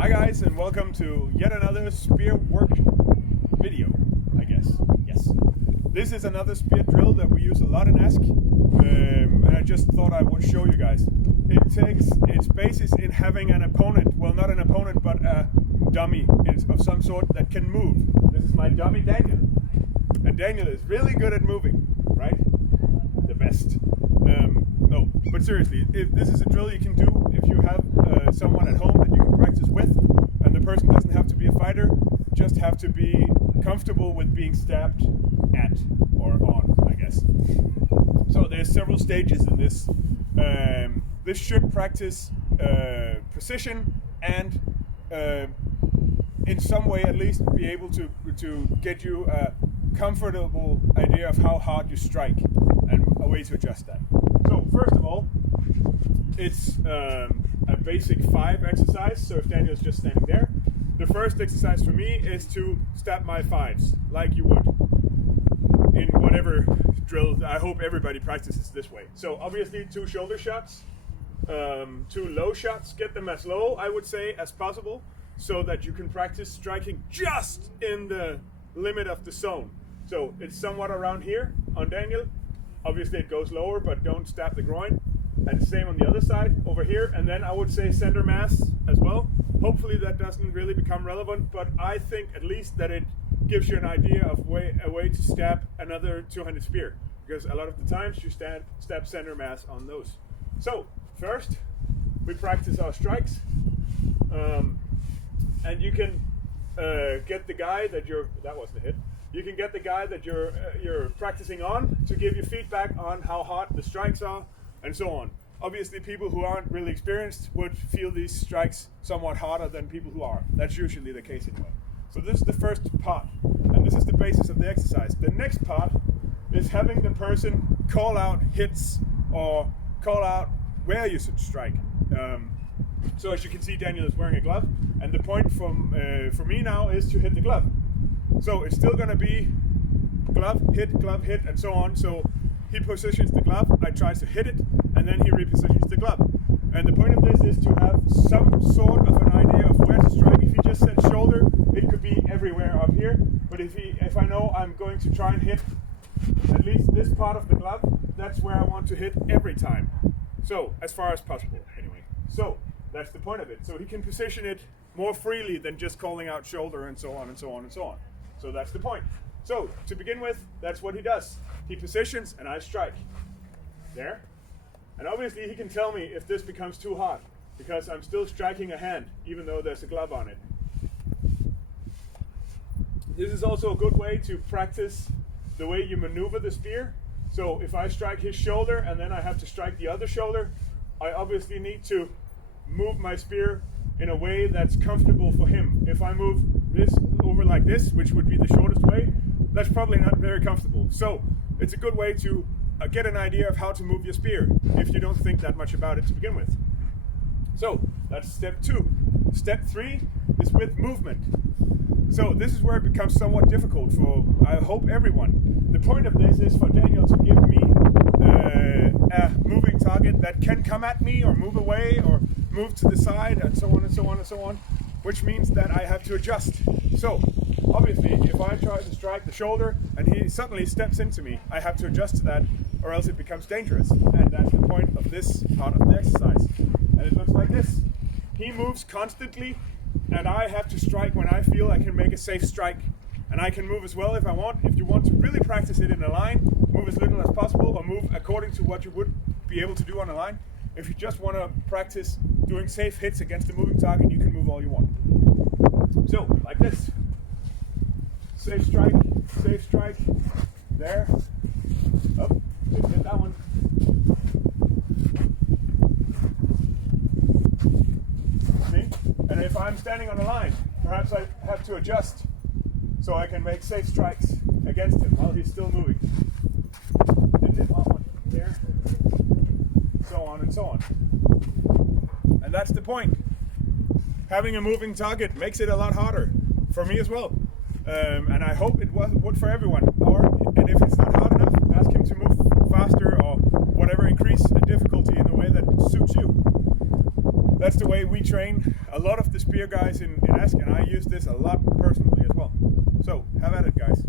Hi guys, and welcome to yet another Spearwork video, I guess. Yes. This is another spear drill that we use a lot in Ask, and I just thought I would show you guys. It takes its basis in having an opponent, well not an opponent, but a dummy of some sort that can move. This is my dummy Daniel, and Daniel is really good at moving, right? The best. No, but seriously, if this is a drill you can do if you have someone at home that you can practice with, and the person doesn't have to be a fighter, just have to be comfortable with being stabbed at or on, I guess. So there's several stages in this. This should practice precision and in some way at least be able to get you a comfortable idea of how hard you strike and a way to adjust that. So first of all, it's a basic 5 exercise. So if Daniel's just standing there, the first exercise for me is to stab my 5s like you would in whatever drill. I hope everybody practices this way. So obviously 2 shoulder shots, 2 low shots. Get them as low, I would say, as possible, so that you can practice striking just in the limit of the zone. So it's somewhat around here on Daniel. Obviously it goes lower, but don't stab the groin. And same on the other side over here. And then I would say center mass as well. Hopefully that doesn't really become relevant, but I think at least that it gives you an idea of a way to stab another two-handed spear, because a lot of the times you stab center mass on those. So first we practice our strikes, and you can get the guy that that wasn't a hit. You can get the guy that you're practicing on to give you feedback on how hard the strikes are and so on. Obviously people who aren't really experienced would feel these strikes somewhat harder than people who are. That's usually the case anyway. So this is the first part, and this is the basis of the exercise. The next part is having the person call out hits or call out where you should strike. So as you can see, Daniel is wearing a glove, and the point for me now is to hit the glove. So it's still going to be glove, hit, and so on. So he positions the glove, I try to hit it, and then he repositions the glove. And the point of this is to have some sort of an idea of where to strike. If he just said shoulder, it could be everywhere up here. But if I know I'm going to try and hit at least this part of the glove, that's where I want to hit every time. So as far as possible, anyway. So that's the point of it. So he can position it more freely than just calling out shoulder and so on and so on and so on. So that's the point. So to begin with, that's what he does. He positions and I strike. There. And obviously he can tell me if this becomes too hard, because I'm still striking a hand, even though there's a glove on it. This is also a good way to practice the way you maneuver the spear. So if I strike his shoulder and then I have to strike the other shoulder, I obviously need to move my spear in a way that's comfortable for him. If I move this over like this, which would be the shortest way, that's probably not very comfortable. So it's a good way to get an idea of how to move your spear if you don't think that much about it to begin with. So that's step 2. Step 3 is with movement. So this is where it becomes somewhat difficult for, I hope, everyone. The point of this is for Daniel to give me a moving target that can come at me or move away or move to the side and so on and so on and so on, which means that I have to adjust. So obviously if I try to strike the shoulder and he suddenly steps into me, I have to adjust to that, or else it becomes dangerous. And that's the point of this part of the exercise. And it looks like this. He moves constantly, and I have to strike when I feel I can make a safe strike. And I can move as well if I want. If you want to really practice it in a line, move as little as possible, or move according to what you would be able to do on a line. If you just want to practice doing safe hits against a moving target, you can move all you want. So, like this. Safe strike, there. Oh, didn't hit that one. See? And if I'm standing on a line, perhaps I have to adjust so I can make safe strikes against him while he's still moving. Didn't hit that one there. So on and so on. And that's the point. Having a moving target makes it a lot harder for me as well. And I hope it would for everyone. And if it's not hard enough, ask him to move faster or whatever, increase the difficulty in a way that suits you. that's the way we train a lot of the spear guys in Ask, and I use this a lot personally as well. So have at it, guys.